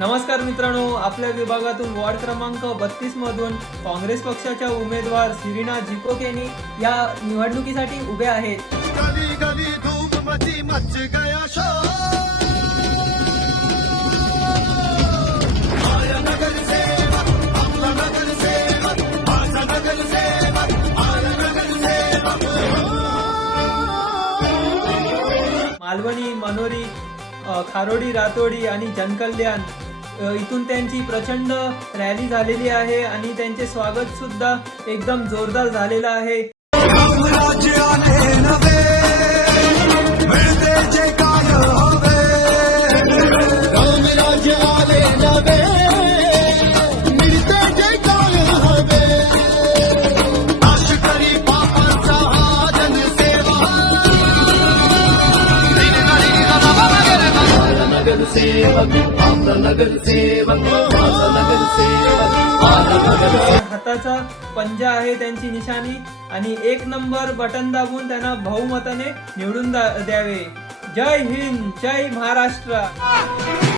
नमस्कार मित्रांनो, आपल्या विभागातून वॉर्ड क्रमांक 32 मधून काँग्रेस पक्षाच्या उमेदवार सिरीना झिकोकेनी या निवडणुकीसाठी उभे आहेत। गली गली धूप मची मच गया शोर, आया नगर सेवक, आपला नगर सेवक, माझा नगर सेवक, आया नगर सेवक। मालवणी, मनोरी, खारोडी, रातोडी आणि जनकल्याण इथून त्यांची प्रचंड रॅली झालेली आहे आणि त्यांचे स्वागत सुद्धा एकदम जोरदार झालेलं आहे। रामराज्य आले नवे, मिळते जे काय हवे, रामराज्य आले नवे, मिळते जे काय हवे, लष्करी पापांचा हा जनसेवा, नगर सेवक, आपला नगर सेवक, माझा नगर सेवक, माझा नगर सेवक। हाताचा पंजा आहे त्यांची निशाणी आणि 1 नंबर बटन दाबून त्यांना बहुमताने निवडून द्यावे। जय हिंद, जय महाराष्ट्र।